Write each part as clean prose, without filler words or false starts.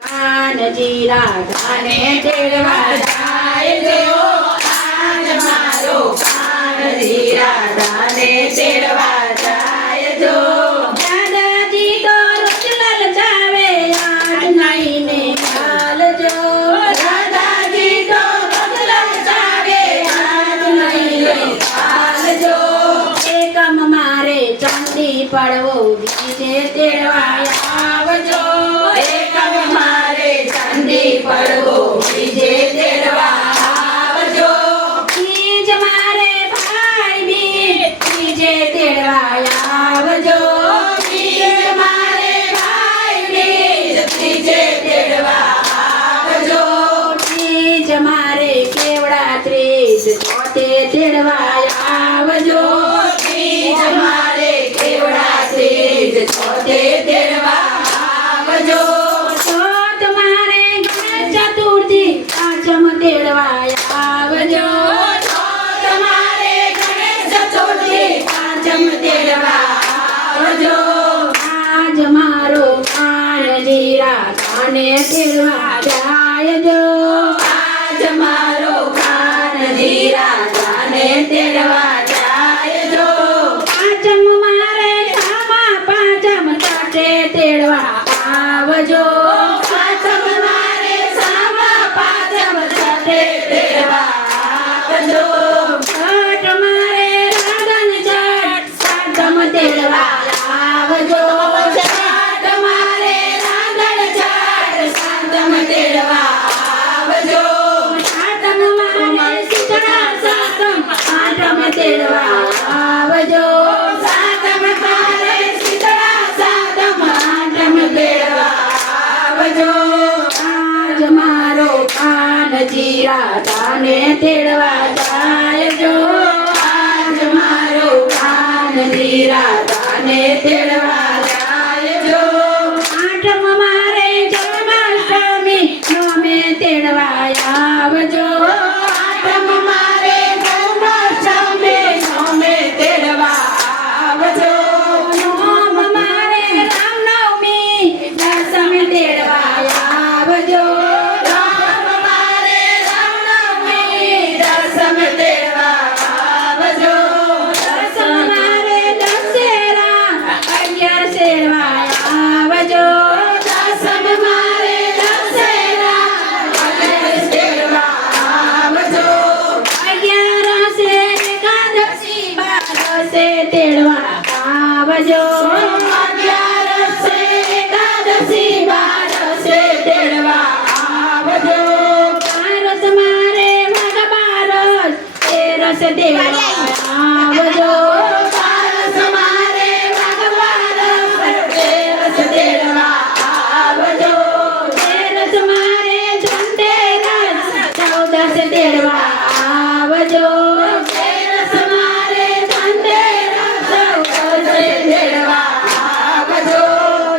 કાનજી રાધાને તેડવા જાય જો આજ મારો કાનજી રાધાને તેડવા જાય જો દાદાજી તો રોજ લલચાવે આજ નહીને કાલ જો દાદાજી તો રોજ લલચાવે આજ નહીને કાલ જો એકમ મારે ચાંદી પડવો બીજે તેડવા આવજો એકમ મારે ચાંદી પડવો બીજે તેડવા આવજો બીજ મારે ભાઈ બીજે તેડવા આવજો બીજ મારે ભાઈ બીજે તેડવા આવજો બીજ મારે કેવડા ત્રીજ ચોથે તેડવા આવજો બીજ મારે કેવડા ત્રીજ ચોથે તેડવા આવજો ચોથ મારે ગણેશ ચતુર્થી પાંચમ તેડવા આવજો ચોથ મારે ગણેશ ચતુર્થી પાંચમ તેડવા આવજો આજ મારો કાનજી રાધાને તેડવા જાયજો આજ મારો કાનજી રાધાને તેડવા જાયજો પાંચમ મારે સામા પાંચમ તટે તેડવા આવજો પાંચમ મારે સામા પાંચમ તટે તેડવા આવજો છઠ મારે રાધન છઠ સાતમ તેડવા આવજો છઠ મારે રાધન છઠ સાતમ તેડવા આવજો સાતમ મારે શીતળા સાતમ આઠમ તેડવા આવજો સાતમ મારે શીતળા સાતમ આઠમ તેડવા આવજો આજ મારો કાનજી રાધાને તેડવા જાયજો આજ મારો કાનજી રાધાને તેડવા જાયજો આઠમ મારે જન્માષ્ટમી નોમે તેડવા આવજો આઠમ મારે જન્માષ્ટમી નોમે તેડવા આવજો નોમ મારે રામનવમી દસમ તેડવા આવજો રામ મારે રામનવમી દસમ તેડવા આવજો દસમ મારે દશેરા 11 તેડવા આવજો દસમ મારે દશેરા 11 તેડવા આવજો 11 એકાદશી 12 તેડવા આવજો 11 એકાદશી 12 તેડવા આવજો 12 મારે વાઘ બારસ 13 તેડવા આવજો 12 મારે વાઘ બારસ 13 તેડવા આવજો 13 મારે ધનતેરસ 14 તેડવા આવજો 13 મારે ધનતેરસ 14 તેડવા આવજો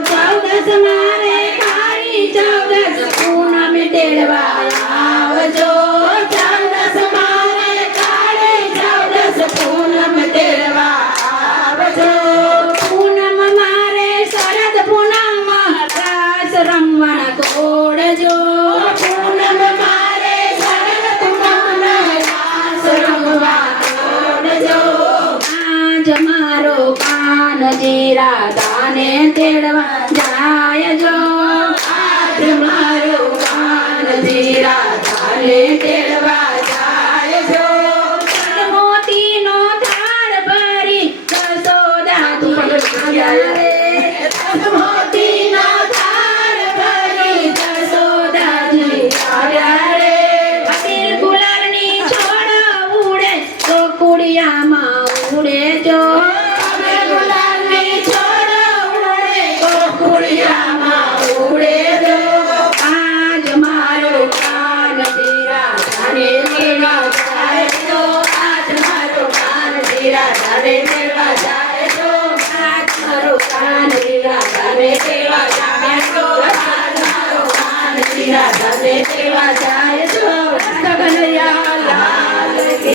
14 મારે કાળી 14 પૂનમ તેડવા આવજો 14 મારે કાળી 14 પૂનમ તેડવા આવજો પૂનમ મારે શરદ પૂનમ રાસ રમવા દોડજો પૂનમ મારે શરદ પૂનમ રાસ રમવા દોડજો આજ મારો કાનજી રાધાને તેડવા જાયજો આજ મારો કાનજી રાધાને તેડવા જાયજો મોતીનો થાળ ભરી જશોદાજી આવ્યા મોતીનો થાળ ભરી જશોદાજી આવ્યા રે અબીલ ગુલાલની છોડ ઉડે તો કુડિયામાં ઉડે જો અબીલ ગુલાલની છોડ ઉડે તો કુડિયામાં ઉડે જો આજ મારો કાનજી રાધાને તેડવા જાયજો આજ મારો કાનજી રાધાને તેડવા જાય